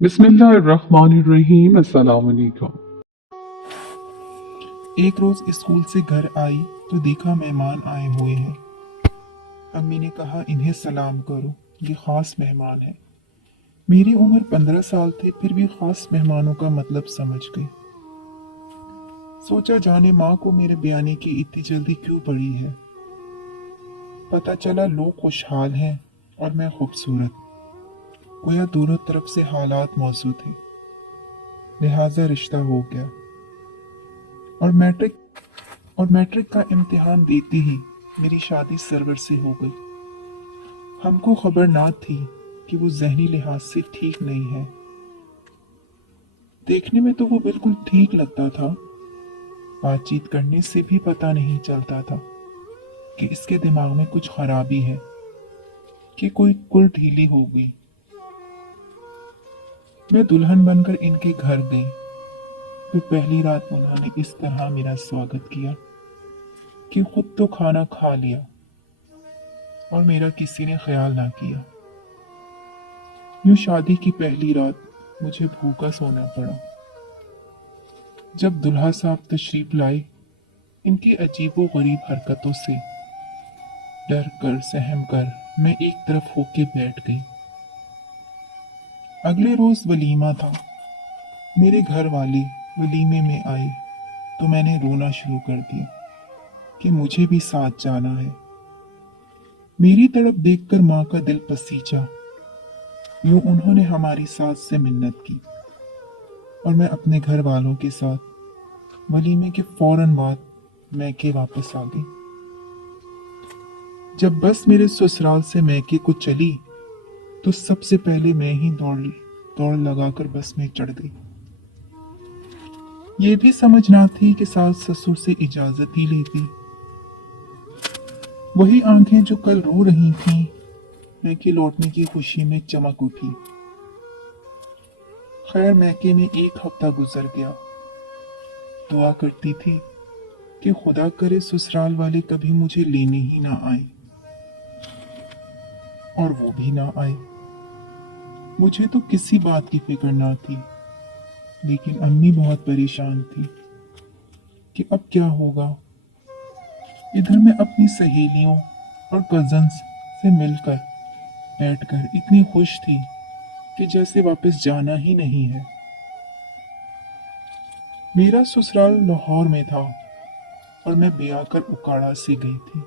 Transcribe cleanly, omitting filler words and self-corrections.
बिस्मिल्लाहिर्रहमानिर्रहीम। अस्सलाम वालेकुम। एक रोज स्कूल से घर आई तो देखा मेहमान आए हुए हैं। अम्मी ने कहा इन्हें सलाम करो, ये खास मेहमान है। मेरी उम्र 15 साल थी, फिर भी खास मेहमानों का मतलब समझ गई। सोचा जाने माँ को मेरे बयाने की इतनी जल्दी क्यों पड़ी है। पता चला लोग खुशहाल हैं और मैं खूबसूरत। गोया दोनों तरफ से हालात मौजूद थे, लिहाजा रिश्ता हो गया। और मैट्रिक का इम्तिहान देते ही मेरी शादी सरवर से हो गई। हमको खबर ना थी कि वो ज़हनी लिहाज से ठीक नहीं है। देखने में तो वो बिल्कुल ठीक लगता था। बातचीत करने से भी पता नहीं चलता था कि इसके दिमाग में कुछ खराबी है, कि कोई कुल ढीली हो गई। मैं दुल्हन बनकर इनके घर गई तो पहली रात उन्होंने इस तरह मेरा स्वागत किया कि खुद तो खाना खा लिया और मेरा किसी ने ख्याल ना किया। यूं शादी की पहली रात मुझे भूखा सोना पड़ा। जब दुल्हा साहब तशरीफ लाए, इनकी अजीबो गरीब हरकतों से डर कर सहम कर मैं एक तरफ होके बैठ गई। अगले रोज वलीमा था। मेरे घर वाले वलीमे में आए तो मैंने रोना शुरू कर दिया कि मुझे भी साथ जाना है। मेरी तरफ देखकर माँ का दिल पसीजा। यूं उन्होंने हमारी सास से मिन्नत की और मैं अपने घर वालों के साथ वलीमे के फौरन बाद मैके वापस आ गई। जब बस मेरे ससुराल से मैके को चली तो सबसे पहले मैं ही दौड़ लगाकर बस में चढ़ गई। ये भी समझ ना थी कि सास ससुर से इजाजत ही लेती। वही आंखें जो कल रो रही थीं, मैके लौटने की खुशी में चमक उठी। खैर मैके में एक हफ्ता गुजर गया। दुआ करती थी कि खुदा करे ससुराल वाले कभी मुझे लेने ही ना आए, और वो भी ना आए। मुझे तो किसी बात की फिक्र ना थी, लेकिन अम्मी बहुत परेशान थी कि अब क्या होगा। इधर मैं अपनी सहेलियों और कजन्स से मिलकर बैठकर इतनी खुश थी कि जैसे वापस जाना ही नहीं है। मेरा ससुराल लाहौर में था और मैं ब्याह कर उकाड़ा से गई थी।